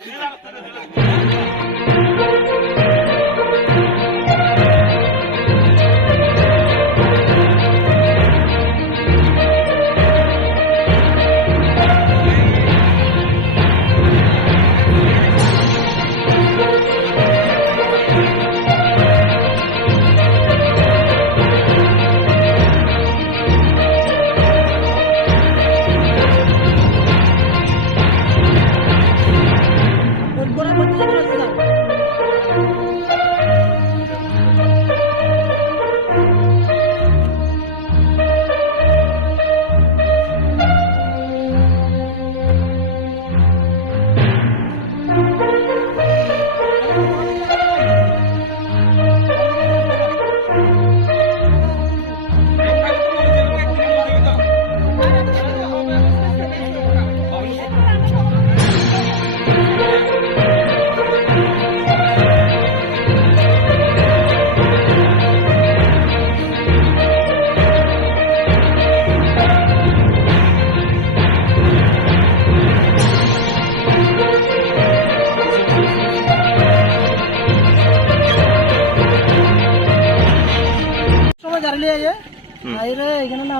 এখানে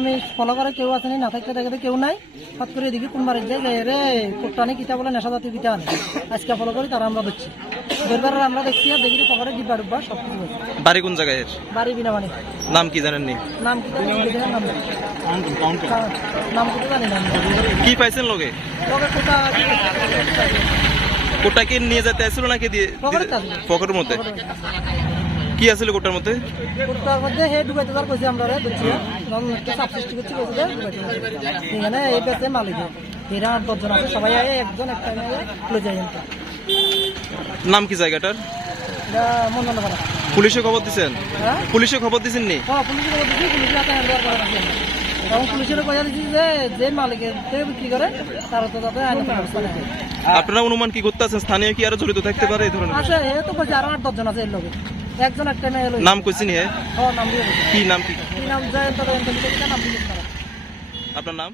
আমি ফলো করে কেউ আসেনি, না থাকতে দেখে কেউ নাই। হঠাৎ করে দেখি কোন বাড়ি যায় রে কোট্টানি কিতা বলে নেশা জাতীয় কিতা আনে। আজকে ফলো করি তারা আমরা দেখছি, বেরবার আমরা দেখছি আর দেখি পকেটে ডিব্বা ডুব্বা সবকিছু। বাড়ি কোন জায়গায়? বাড়ি বিনাবানি। নাম কি জানেননি? নাম কি নাম কি জানি না। কি পাইছেন লোকে? লোকে কোটা কোটা কি নিয়ে যেতে আসছিল নাকি পকেটের মধ্যে? কি আছিল কোটার মধ্যে? কোটার মধ্যে হে ডুবাইতে যার কইছি আমরা রে বুঝছি নন একটা সাবসিস্টি করছি কইছে ডুবাইতে। এখানে এই পেছে মালিক এরা 10 জন আছে, সবাই আয় একজন একটা নিয়ে লয়ে যায়। নাম কি জায়গাটার? এটা মন্ডলপাড়া। পুলিশে খবর দিবেন? হ্যাঁ পুলিশে খবর দিবেন নি? হ্যাঁ পুলিশে খবর দিছি, পুলিশ রাতে হ্যান্ডওভার করে দিয়েছে। এবং পুলিশের কইয়া দিছি যে মালিকের থেকে বিক্রি করে তার তো যাতে আইন ব্যবস্থা নেয়। আপনারা অনুমান কি করতে আছেন স্থানীয় কি আরো জড়িত থাকতে পারে এই ধরনের? আসলে হে তো কইছে আরো 8-10 জন আছে এর লগে, একজন একটা মেয়ে লই। নাম কইছেন হে? হ্যাঁ নাম দিয়ে কি নাম? কি নাম যায় তো নাম দিয়ে। আপনার নাম?